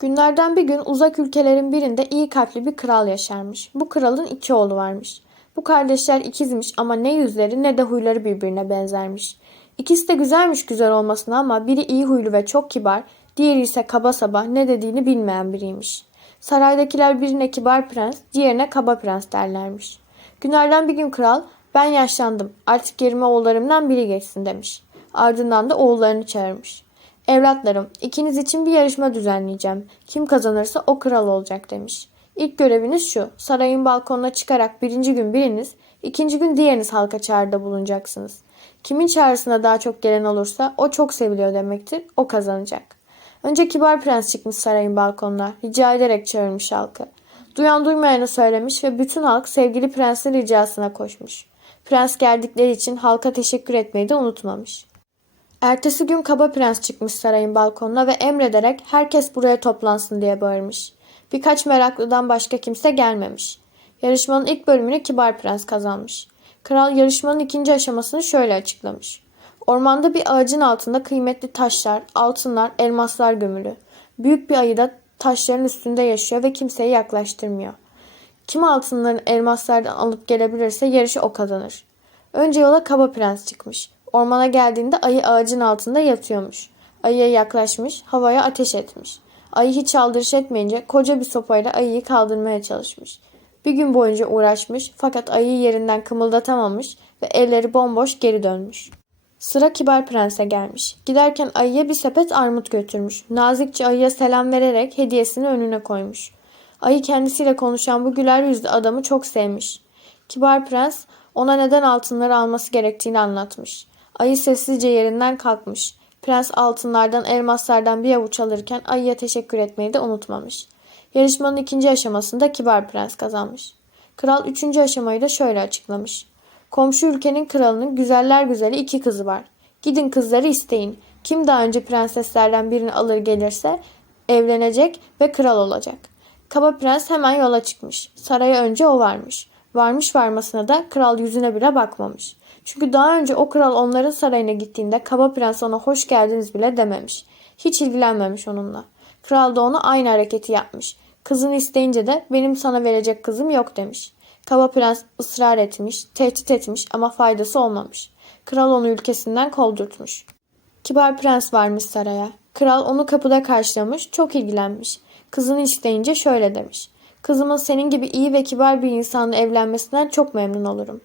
Günlerden bir gün uzak ülkelerin birinde iyi kalpli bir kral yaşarmış. Bu kralın iki oğlu varmış. Bu kardeşler ikizmiş ama ne yüzleri ne de huyları birbirine benzermiş. İkisi de güzelmiş güzel olmasına ama biri iyi huylu ve çok kibar, diğeri ise kaba saba ne dediğini bilmeyen biriymiş. Saraydakiler birine kibar prens, diğerine kaba prens derlermiş. Günlerden bir gün kral, ben yaşlandım, artık yerime oğullarımdan biri geçsin demiş. Ardından da oğullarını çağırmış. Evlatlarım, ikiniz için bir yarışma düzenleyeceğim. Kim kazanırsa o kral olacak demiş. İlk göreviniz şu, sarayın balkonuna çıkarak birinci gün biriniz, ikinci gün diğeriniz halka çağrıda bulunacaksınız. Kimin çağrısına daha çok gelen olursa o çok seviliyor demektir, o kazanacak. Önce kibar prens çıkmış sarayın balkonuna, rica ederek çağırmış halkı. Duyan duymayanı söylemiş ve bütün halk sevgili prensin ricasına koşmuş. Prens geldikleri için halka teşekkür etmeyi de unutmamış. Ertesi gün Kaba Prens çıkmış sarayın balkonuna ve emrederek herkes buraya toplansın diye bağırmış. Birkaç meraklıdan başka kimse gelmemiş. Yarışmanın ilk bölümünü Kibar Prens kazanmış. Kral yarışmanın ikinci aşamasını şöyle açıklamış. Ormanda bir ağacın altında kıymetli taşlar, altınlar, elmaslar gömülü. Büyük bir ayı da taşların üstünde yaşıyor ve kimseyi yaklaştırmıyor. Kim altınların elmaslardan alıp gelebilirse yarışı o kazanır. Önce yola Kaba Prens çıkmış. Ormana geldiğinde ayı ağacın altında yatıyormuş. Ayıya yaklaşmış, havaya ateş etmiş. Ayı hiç aldırış etmeyince koca bir sopayla ayıyı kaldırmaya çalışmış. Bir gün boyunca uğraşmış fakat ayıyı yerinden kımıldatamamış ve elleri bomboş geri dönmüş. Sıra Kibar Prens'e gelmiş. Giderken ayıya bir sepet armut götürmüş. Nazikçe ayıya selam vererek hediyesini önüne koymuş. Ayı kendisiyle konuşan bu güler yüzlü adamı çok sevmiş. Kibar Prens ona neden altınları alması gerektiğini anlatmış. Ayı sessizce yerinden kalkmış. Prens altınlardan, elmaslardan bir avuç alırken ayıya teşekkür etmeyi de unutmamış. Yarışmanın ikinci aşamasında Kibar Prens kazanmış. Kral üçüncü aşamayı da şöyle açıklamış. Komşu ülkenin kralının güzeller güzeli iki kızı var. Gidin kızları isteyin. Kim daha önce prenseslerden birini alır gelirse evlenecek ve kral olacak. Kaba prens hemen yola çıkmış. Saraya önce o varmış. Varmış varmasına da kral yüzüne bile bakmamış. Çünkü daha önce o kral onların sarayına gittiğinde kaba prens ona hoş geldiniz bile dememiş. Hiç ilgilenmemiş onunla. Kral da ona aynı hareketi yapmış. Kızını isteyince de benim sana verecek kızım yok demiş. Kaba prens ısrar etmiş, tehdit etmiş ama faydası olmamış. Kral onu ülkesinden kovdurtmuş. Kibar prens varmış saraya. Kral onu kapıda karşılamış, çok ilgilenmiş. Kızını isteyince şöyle demiş. Kızımın senin gibi iyi ve kibar bir insanla evlenmesinden çok memnun olurum.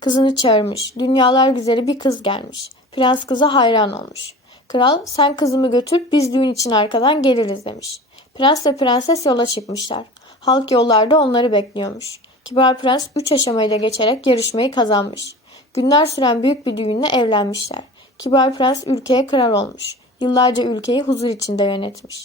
Kızını çağırmış. Dünyalar güzeli bir kız gelmiş. Prens kıza hayran olmuş. Kral sen kızımı götür biz düğün için arkadan geliriz demiş. Prens ve prenses yola çıkmışlar. Halk yollarda onları bekliyormuş. Kibar prens 3 aşamayı da geçerek yarışmayı kazanmış. Günler süren büyük bir düğünle evlenmişler. Kibar prens ülkeye kral olmuş. Yıllarca ülkeyi huzur içinde yönetmiş.